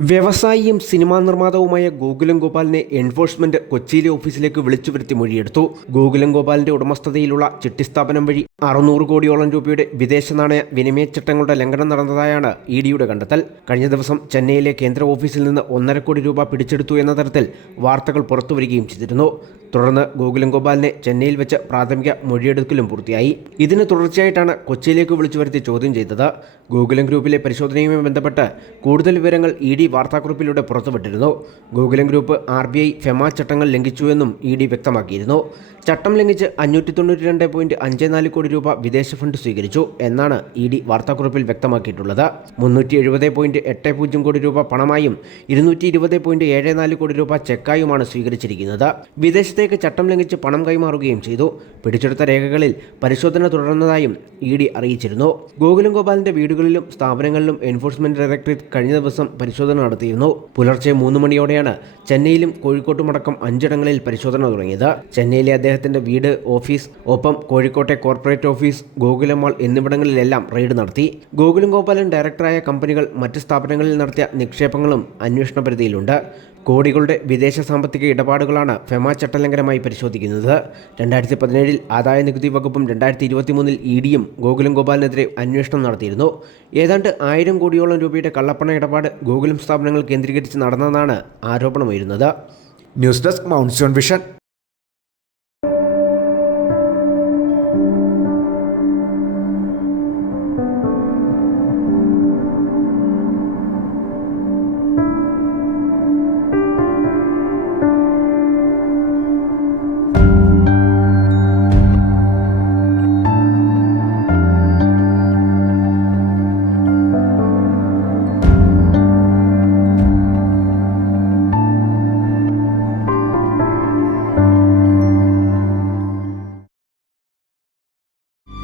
വ്യവസായിയും cinema നിർമ്മാതാവുമായ ഗോകുലം ഗോപാലിനെ enforcement കൊച്ചിയിലെ ഓഫീസിലേക്ക് വിളിച്ചു വരുത്തി മൊഴിയെടുത്തു. ഗോകുലം ഗോപാലിന്റെ ഉടമസ്ഥതയിലുള്ള ചിട്ടി സ്ഥാപനം വഴി അറുന്നൂറ് കോടിയോളം രൂപയുടെ വിദേശ നാണയ വിനിമയ ചട്ടങ്ങളുടെ ലംഘനം നടന്നതായാണ് ഇ ഡിയുടെ കണ്ടെത്തൽ. കഴിഞ്ഞ ദിവസം ചെന്നൈയിലെ കേന്ദ്ര ഓഫീസിൽ നിന്ന് ഒന്നര കോടി രൂപ പിടിച്ചെടുത്തു എന്ന തരത്തിൽ വാർത്തകൾ പുറത്തുവരികയും ചെയ്തിരുന്നു. തുടർന്ന് ഗോകുലം ഗോപാലിനെ ചെന്നൈയിൽ വെച്ച് പ്രാഥമിക മൊഴിയെടുക്കലും പൂർത്തിയായി. ഇതിന് തുടർച്ചയായിട്ടാണ് കൊച്ചിയിലേക്ക് വിളിച്ചു വരുത്തി ചോദ്യം ചെയ്തത്. ഗോകുലം ഗ്രൂപ്പിലെ പരിശോധനയുമായി ബന്ധപ്പെട്ട് കൂടുതൽ വിവരങ്ങൾ ഇ ഡി വാർത്താക്കുറിപ്പിലൂടെ പുറത്തുവിട്ടിരുന്നു. Gokulam group R B I FEMA ചട്ടങ്ങൾ ലംഘിച്ചുവെന്നും ഇ ഡി വ്യക്തമാക്കിയിരുന്നു. ചട്ടം ലംഘിച്ച് അഞ്ഞൂറ്റി തൊണ്ണൂറ്റി രണ്ട് പോയിന്റ് അഞ്ച് നാല് കോടി രൂപ വിദേശ ഫണ്ട് സ്വീകരിച്ചു എന്നാണ് ഇ ഡി വാർത്താക്കുറിപ്പിൽ വ്യക്തമാക്കിയിട്ടുള്ളത്. മുന്നൂറ്റി എഴുപത് പോയിന്റ് എട്ട് പൂജ്യം കോടി രൂപ പണമായും ഇരുന്നൂറ്റി ഇരുപത് പോയിന്റ് ഏഴ് നാല് കോടി രൂപ ചെക്കായുമാണ് സ്വീകരിച്ചിരിക്കുന്നത്. വിദേശത്തേക്ക് ചട്ടം ലംഘിച്ച് പണം കൈമാറുകയും ചെയ്തു. പിടിച്ചെടുത്ത രേഖകളിൽ പരിശോധന തുടർന്നതായും ഇ ഡി അറിയിച്ചിരുന്നു. ഗോകുലം ഗോപാലിന്റെ വീടുകളിലും സ്ഥാപനങ്ങളിലും എൻഫോഴ്സ്മെന്റ് ഡയറക്ടറേറ്റ് കഴിഞ്ഞ ദിവസം പരിശോധന നടത്തിയിരുന്നു. പുലർച്ചെ മൂന്ന് മണിയോടെയാണ് ചെന്നൈയിലും കോഴിക്കോട്ടുമടക്കം അഞ്ചിടങ്ങളിൽ പരിശോധന തുടങ്ങിയത്. ചെന്നൈയിലെ അദ്ദേഹത്തിന്റെ വീട് ഓഫീസ് ഒപ്പം കോഴിക്കോട്ടെ കോർപ്പറേറ്റ് ഓഫീസ് ഗോകുലം മാൾ എന്നിവിടങ്ങളിലെല്ലാം റെയ്ഡ് നടത്തി. ഗോകുലം ഗോപാലൻ ഡയറക്ടറായ കമ്പനികൾ മറ്റ് സ്ഥാപനങ്ങളിൽ നടത്തിയ നിക്ഷേപങ്ങളും അന്വേഷണ പരിധിയിലുണ്ട്. കോടികളുടെ വിദേശ സാമ്പത്തിക ഇടപാടുകളാണ് ഫെമ ചട്ടലംഘനമായി പരിശോധിക്കുന്നത്. രണ്ടായിരത്തി പതിനേഴിൽ ആദായ നികുതി വകുപ്പും രണ്ടായിരത്തി ഇരുപത്തി മൂന്നിൽ ഇ ഡിയും ഗോകുലം ഗോപാലിനെതിരെ അന്വേഷണം നടത്തിയിരുന്നു. ഏതാണ്ട് ആയിരം കോടിയോളം രൂപയുടെ കള്ളപ്പണ ഇടപാട് ഗോകുലം സ്ഥാപനങ്ങൾ കേന്ദ്രീകരിച്ച് നടന്നതാണ് ആരോപണമുയരുന്നത്. News desk Mount Zion vision.